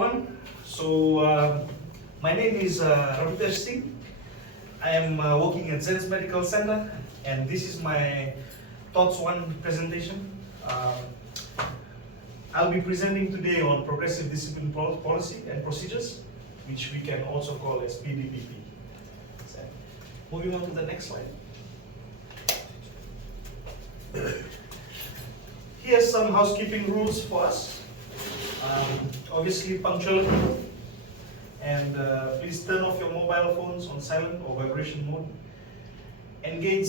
everyone. My name is Ravitesh. I am working at Zen's Medical Center, and this is my TOTS 1 presentation. I'll be presenting today on progressive discipline policy and procedures, which we can also call as PDPP. So, moving on to the next slide. Here's some housekeeping rules for us. Obviously punctuality, and please turn off your mobile phones on silent or vibration mode. Engage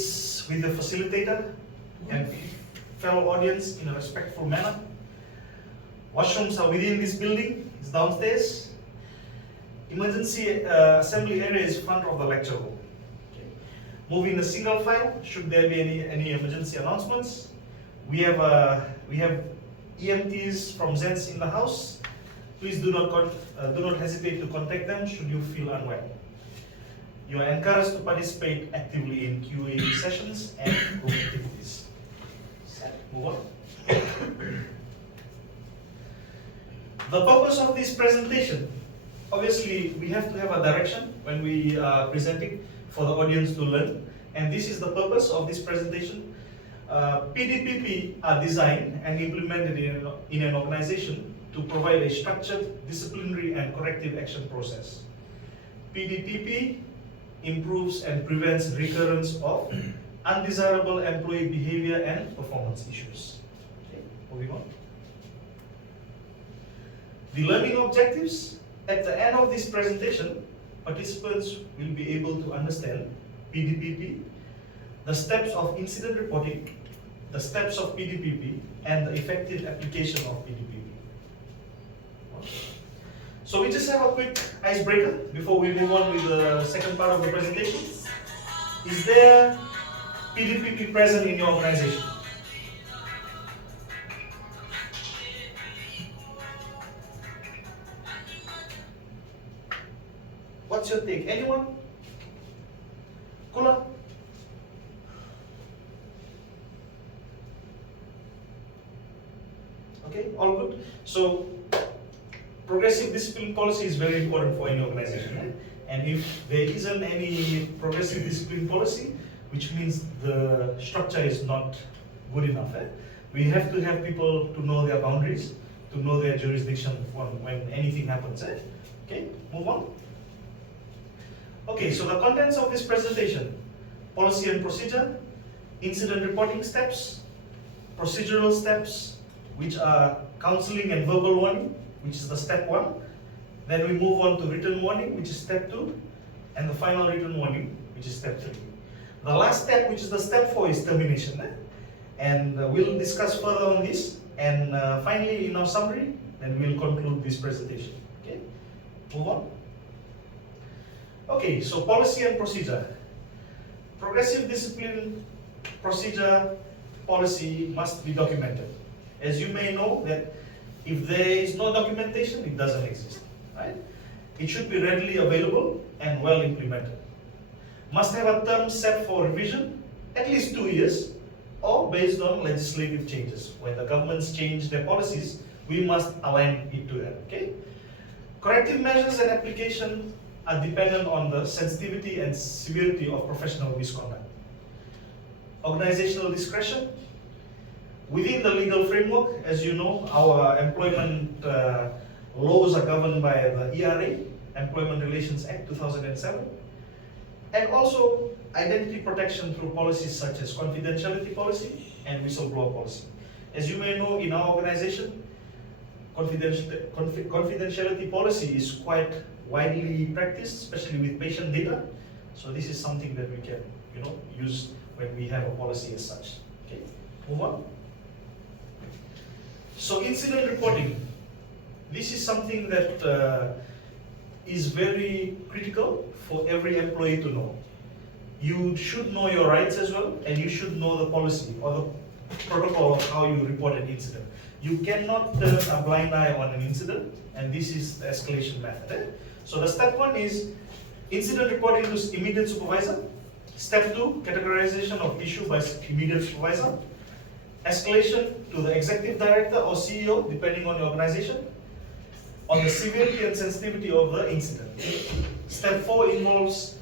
with the facilitator and fellow audience in a respectful manner. Washrooms are within this building, it's downstairs. Emergency assembly area is front of the lecture hall. Okay. Move in a single file should there be any emergency announcements. We have EMTs from Zens in the house. Please do not hesitate to contact them should you feel unwell. You are encouraged to participate actively in QA sessions and group activities. Move on. The purpose of this presentation, obviously we have to have a direction when we are presenting for the audience to learn, and this is the purpose of this presentation. PDPP are designed and implemented in an organization to provide a structured disciplinary and corrective action process. PDPP improves and prevents recurrence of undesirable employee behavior and performance issues. Okay, moving on. The learning objectives. At the end of this presentation, participants will be able to understand PDPP, the steps of incident reporting, the steps of PDPP, and the effective application of PDPP. So we just have a quick icebreaker before we move on with the second part of the presentation. Is there PDPP present in your organization? What's your take? Anyone? Kula? Okay, all good. So, progressive discipline policy is very important for any organization. Right? And if there isn't any progressive discipline policy, which means the structure is not good enough, we have to have people to know their boundaries, to know their jurisdiction when anything happens. Okay, move on. Okay, so the contents of this presentation: policy and procedure, incident reporting steps, procedural steps, which are counseling and verbal warning, which is the step 1. Then we move on to written warning, which is step 2, and the final written warning, which is step 3. The last step, which is the step 4, is termination. And we'll discuss further on this. And finally, in our summary, then we'll conclude this presentation. Okay, move on. Okay, so policy and procedure. Progressive discipline procedure policy must be documented. As you may know that if there is no documentation, it doesn't exist, right? It should be readily available and well implemented. Must have a term set for revision, at least 2 years, or based on legislative changes. When the governments change their policies, we must align it to that, okay? Corrective measures and application are dependent on the sensitivity and severity of professional misconduct. Organizational discretion. Within the legal framework, as you know, our employment laws are governed by the ERA, Employment Relations Act 2007, and also identity protection through policies such as confidentiality policy and whistleblower policy. As you may know, in our organization, confidentiality policy is quite widely practiced, especially with patient data. So this is something that we can, use when we have a policy as such. Okay, move on. So incident reporting, this is something that is very critical for every employee to know. You should know your rights as well, and you should know the policy or the protocol of how you report an incident. You cannot turn a blind eye on an incident, and this is the escalation method. So the step 1 is incident reporting to immediate supervisor. Step 2, categorization of issue by immediate supervisor. Escalation to the executive director or CEO, depending on your organization. on the severity and sensitivity of the incident. Step 4 involves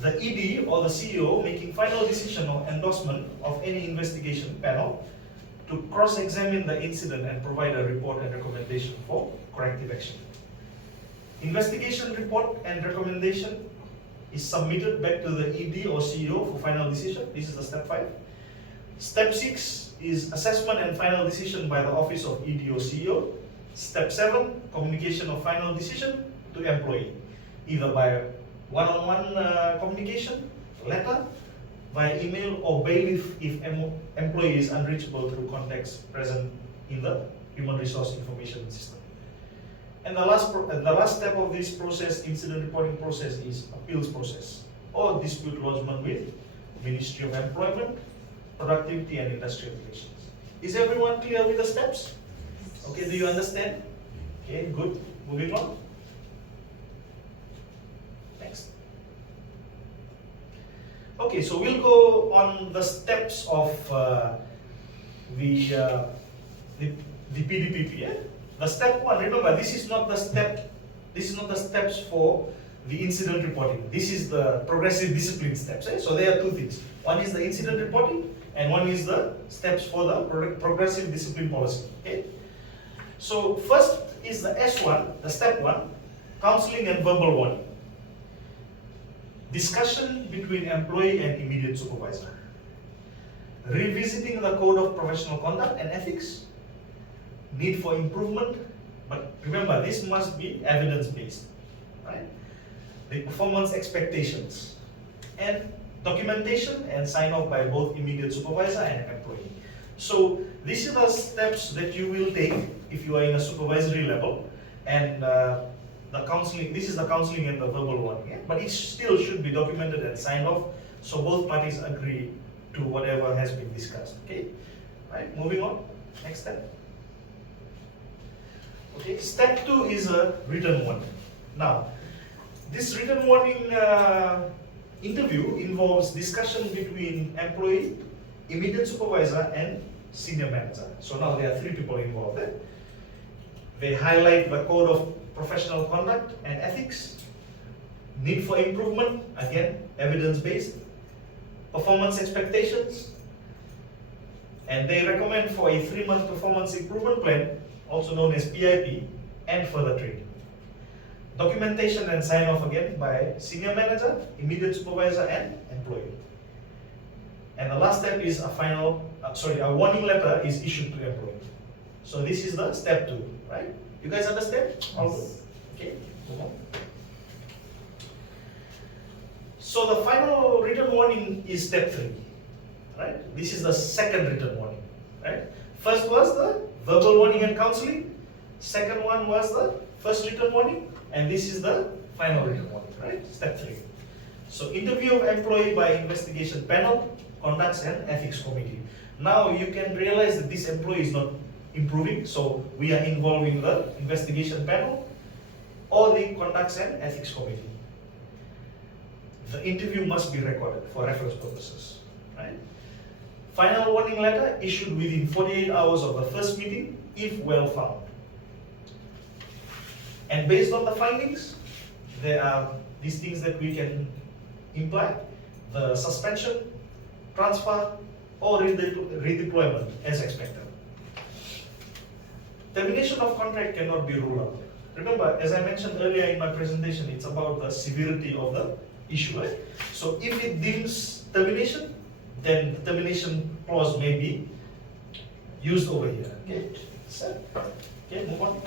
the ED or the CEO making final decision or endorsement of any investigation panel to cross-examine the incident and provide a report and recommendation for corrective action. Investigation report and recommendation is submitted back to the ED or CEO for final decision. This is the step 5. Step 6 is assessment and final decision by the office of ED or CEO. Step 7, communication of final decision to employee, either by one-on-one communication, letter, via email, or bailiff if employee is unreachable through contacts present in the human resource information system. And the last step of this process, incident reporting process, is appeals process or dispute lodgement with Ministry of Employment, Productivity and Industrial Relations. Is everyone clear with the steps? Okay, do you understand? Okay, good. Moving on. Next. Okay, so we'll go on the steps of the PDPP. Yeah? The step 1. Remember, this is not the steps for the incident reporting. This is the progressive discipline steps. Eh? So there are two things. One is the incident reporting, and one is the steps for the progressive discipline policy. Okay. So first is the S1, the step 1, counseling and verbal warning. Discussion between employee and immediate supervisor. Revisiting the code of professional conduct and ethics. Need for improvement, but remember, this must be evidence-based, right? The performance expectations and documentation and sign off by both immediate supervisor and employee. So these are the steps that you will take if you are in a supervisory level, and the counseling. This is the counseling and the verbal one, yeah? But it still should be documented and signed off, so both parties agree to whatever has been discussed. Okay, right? Moving on. Next step. Okay, step 2 is a written warning. Now, this written warning interview involves discussion between employee, immediate supervisor, and senior manager. So now there are 3 people involved. Eh? They highlight the code of professional conduct and ethics, need for improvement, again, evidence-based, performance expectations, and they recommend for a 3-month performance improvement plan, also known as PIP, and further training. Documentation and sign off again by senior manager, immediate supervisor, and employee. And the last step is a warning letter is issued to employee. So this is the step 2, right? You guys understand? All good? Okay, move on. So the final written warning is step 3, right? This is the second written warning, right? First was the verbal warning and counseling. Second one was the first written warning, and this is the final written warning, right? Step 3. So interview of employee by investigation panel, conducts and ethics committee. Now you can realize that this employee is not improving, so we are involving the investigation panel or the conducts and ethics committee. The interview must be recorded for reference purposes, right? Final warning letter issued within 48 hours of the first meeting, if well found. And based on the findings, there are these things that we can imply: the suspension, transfer, or redeployment as expected. Termination of contract cannot be ruled out. Remember, as I mentioned earlier in my presentation, it's about the severity of the issue, right? So if it deems termination, then the termination clause may be used over here. Okay, set. Okay, move on.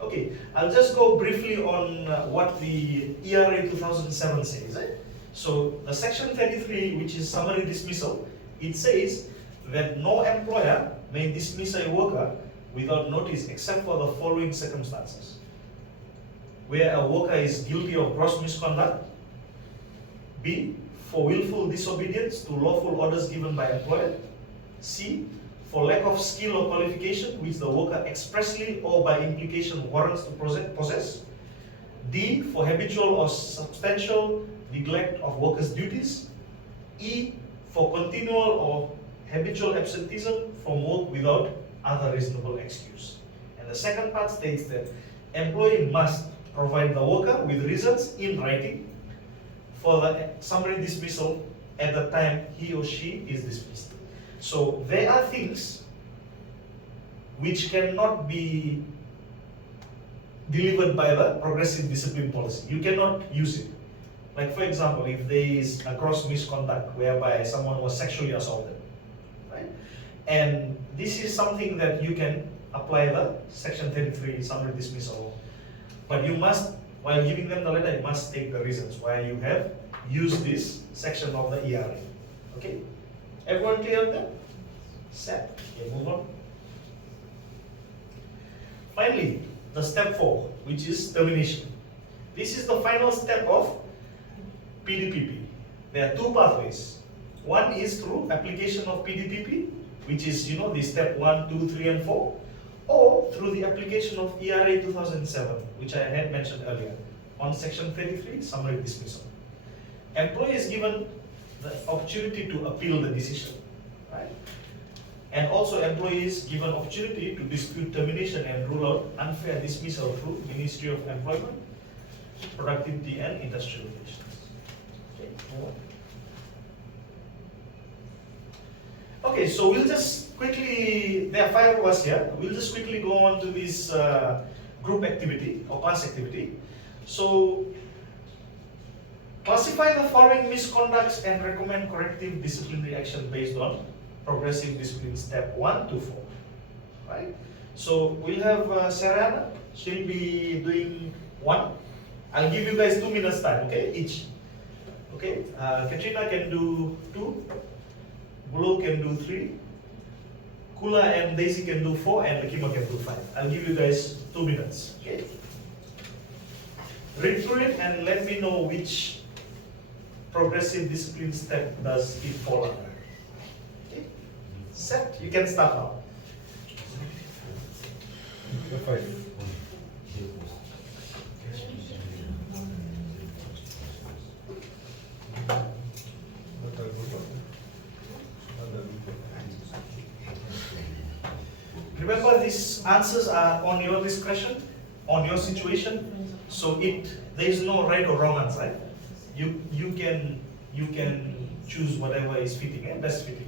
Okay, I'll just go briefly on what the ERA 2007 says. So the section 33, which is summary dismissal, it says that no employer may dismiss a worker without notice except for the following circumstances: where a worker is guilty of gross misconduct, B, for willful disobedience to lawful orders given by employer, C, for lack of skill or qualification which the worker expressly or by implication warrants to possess, D, for habitual or substantial neglect of workers' duties, E, for continual or habitual absenteeism from work without other reasonable excuse. And And the second part states that employee must provide the worker with reasons in writing for the summary dismissal at the time he or she is dismissed. So there are things which cannot be delivered by the progressive discipline policy. You cannot use it. Like for example, if there is a gross misconduct whereby someone was sexually assaulted, right? And this is something that you can apply the section 33 summary dismissal. But you must, while giving them the letter, you must state the reasons why you have used this section of the ERA. Okay? Everyone clear on that? Set. Okay, move on. Finally, the step 4, which is termination. This is the final step of PDPP. There are two pathways. One is through application of PDPP, which is, the step 1, 2, 3, and 4, or through the application of ERA 2007, which I had mentioned earlier, on section 33, summary dismissal. Employee is given the opportunity to appeal the decision, right? And also employees given opportunity to dispute termination and rule out unfair dismissal through Ministry of Employment, Productivity and Industrial Relations. Okay, move on. Okay, so we'll just quickly, there are 5 of us here, we'll just quickly go on to this group activity or class activity. So, classify the following misconducts and recommend corrective disciplinary action based on progressive discipline step 1 to 4. Right? So we'll have Sarana, she'll be doing 1. I'll give you guys 2 minutes time, okay? Each. Okay? Katrina can do 2. Bulo can do 3. Kula and Daisy can do 4, and Lakima can do 5. I'll give you guys 2 minutes. Okay? Read through it and let me know which progressive discipline step does it fall under. Okay? Set. You can start now. Remember, these answers are on your discretion, on your situation. So there is no right or wrong answer. Right? You can choose whatever is fitting and best fitting.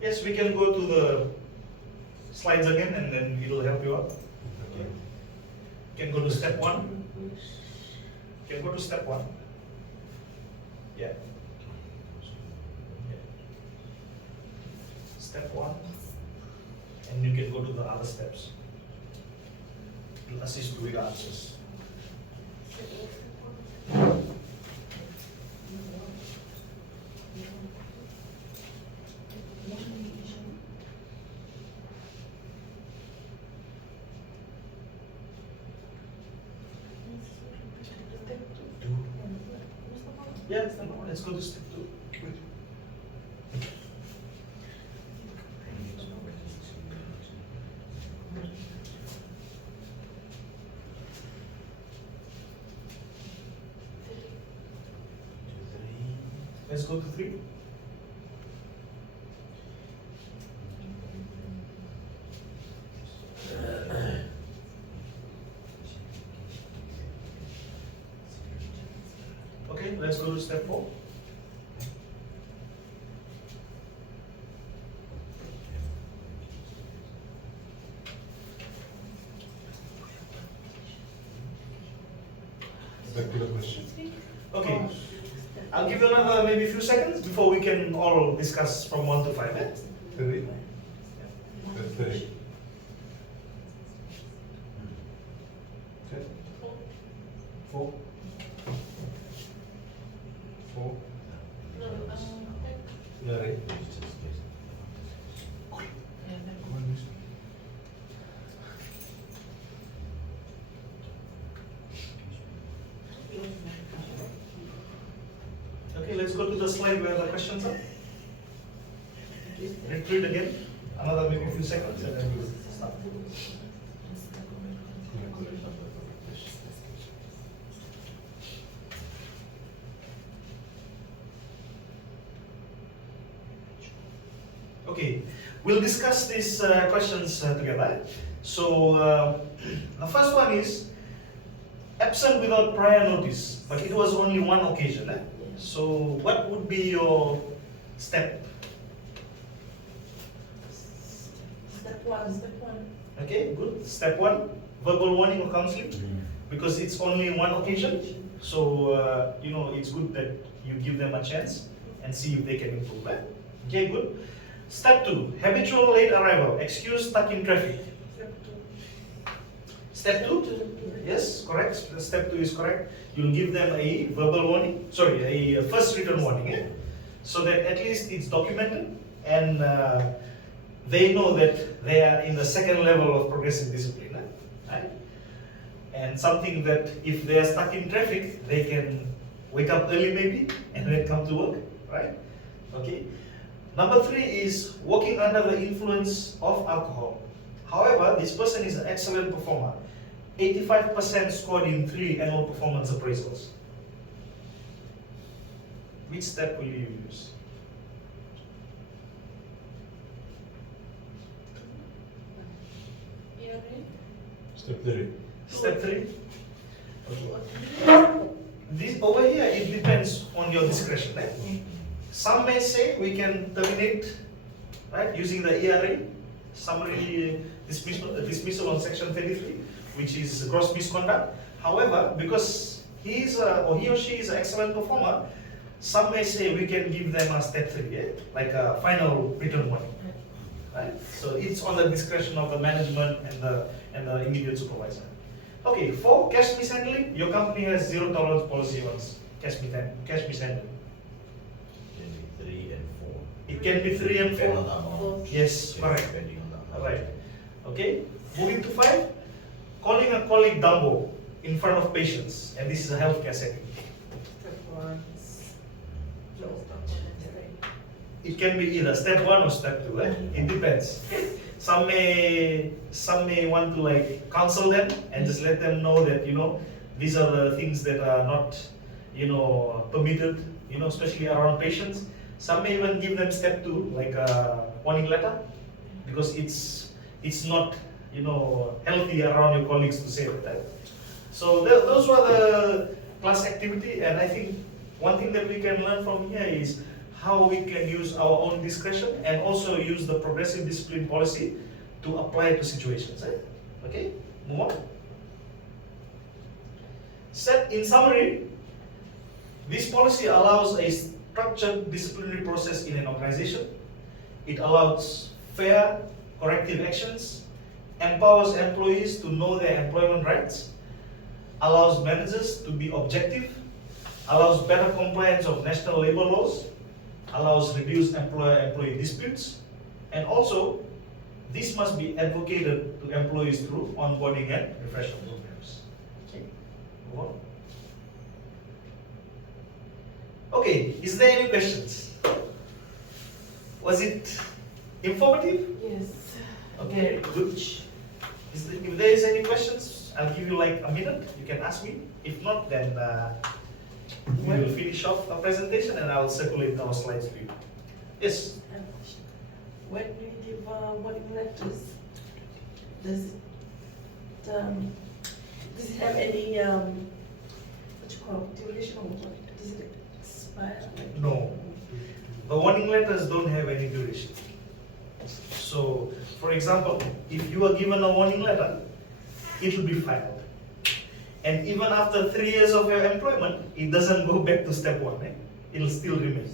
Yes, we can go to the slides again and then it'll help you out. Okay. You can go to step 1. You can go to step 1. Yeah. Step 1. And you can go to the other steps. It'll assist you with answers. Yeah, let's go to step 2. Let's go to 3. Okay, let's go to step 4. Back to the question. Okay, I'll give you another maybe few seconds before we can all discuss from 1 to 5. Eh? 3. 3. Okay. 4. 4. Yeah, right. let's go to the slide where the questions are. Read through it again. Another maybe a few seconds and then we'll start. Okay, we'll discuss these questions together. So the first one is absent without prior notice, but it was only one occasion. So what would be your step? Step one. Okay, good. Step one, verbal warning or counseling, because it's only one occasion. So you know, it's good that you give them a chance and see if they can improve. Okay, good. Step two, habitual late arrival, excuse stuck in traffic. Step two, yes, correct. Step two is correct. You'll give them a verbal warning, sorry, a first written warning, so that at least it's documented and they know that they are in the second level of progressive discipline, right? And something that if they are stuck in traffic, they can wake up early maybe and then come to work, right? Okay. Number three is working under the influence of alcohol. However, this person is an excellent performer. 85% scored in 3 annual performance appraisals. Which step will you use? Step 3. Step 3. This over here, it depends on your discretion. Some may say we can terminate, right, using the ERA, summary dismissal on section 33, which is gross misconduct. However, because he or she is an excellent performer, some may say we can give them a step 3, like a final written warning. Right? So it's on the discretion of the management and the immediate supervisor. Okay, for cash mishandling, your company has 0 tolerance policy on cash mishandling. Can be 3 and 4. It can be 3 and Depend on 4. the amount. Yes, correct. Depending on the amount. Right. Okay. Moving to 5, calling a colleague Dumbo in front of patients, and this is a healthcare setting. It can be either step 1 or step 2. It depends. Some may want to like counsel them and just let them know that these are the things that are not permitted, especially around patients. Some may even give them step 2, like a warning letter, because it's not healthy around your colleagues to say that. So those were the class activity, and I think one thing that we can learn from here is how we can use our own discretion and also use the progressive discipline policy to apply to situations. Okay, move on. In summary, this policy allows a structured disciplinary process in an organization. It allows fair corrective actions, empowers employees to know their employment rights, allows managers to be objective, allows better compliance of national labor laws, allows reduced employer-employee disputes, and also this must be advocated to employees through onboarding and refreshment programs. Okay, move on. Okay, is there any questions? Was it informative? Yes. Okay, good. If there is any questions, I'll give you like a minute. You can ask me. If not, then we will finish off our presentation and I will circulate our slides to you. Yes? When you give warning letters, does it have any duration or what? Does it expire? No. The warning letters don't have any duration. So, for example, if you are given a warning letter, it will be filed. And even after 3 years of your employment, it doesn't go back to step 1. It will still remain.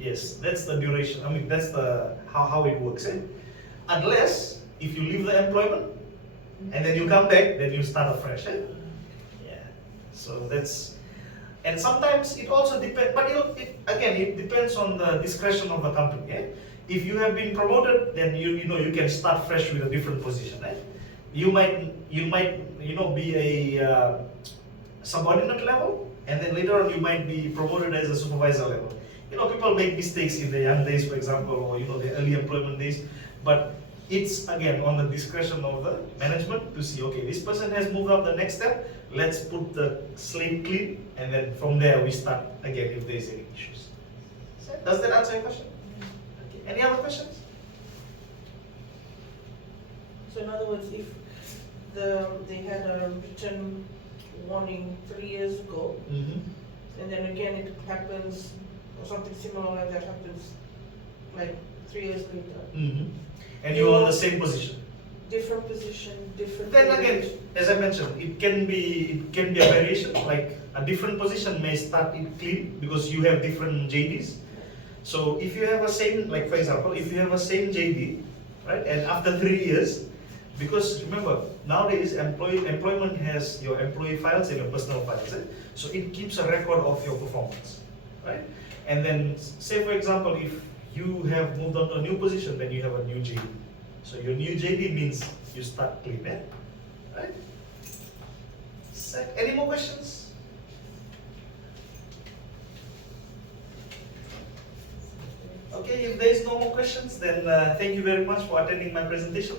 Yes, that's the duration. I mean, that's the how it works. Unless if you leave the employment and then you come back, then you start afresh. Yeah. So that's, and sometimes it also depends. But it depends on the discretion of the company. If you have been promoted, then you can start fresh with a different position. You might be a subordinate level, and then later on you might be promoted as a supervisor level. You know, people make mistakes in the young days, for example, or you know, the early employment days, but it's again on the discretion of the management to see, okay, this person has moved up the next step, let's put the slate clean, and then from there we start again if there's any issues. So, does that answer your question? Okay. Any other questions? So in other words, if they had a written warning 3 years ago, and then again it happens, or something similar like that happens, like 3 years later, And you're on the same position. different position, different. Then again, wage. as I mentioned, it can be a variation. Like a different position may start it clean because you have different JDs. So if you have a same, like for example, if you have a same JD, right, and after 3 years, because remember nowadays employment has your employee files and your personal files, so it keeps a record of your performance, right? And then say for example, if you have moved on to a new position, then you have a new JD. So your new JD means you start clean, right? Any more questions? Okay, if there is no more questions, then thank you very much for attending my presentation.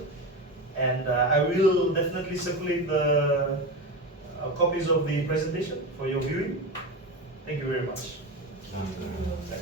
And I will definitely circulate the copies of the presentation for your viewing. Thank you very much. Sounds good. Right.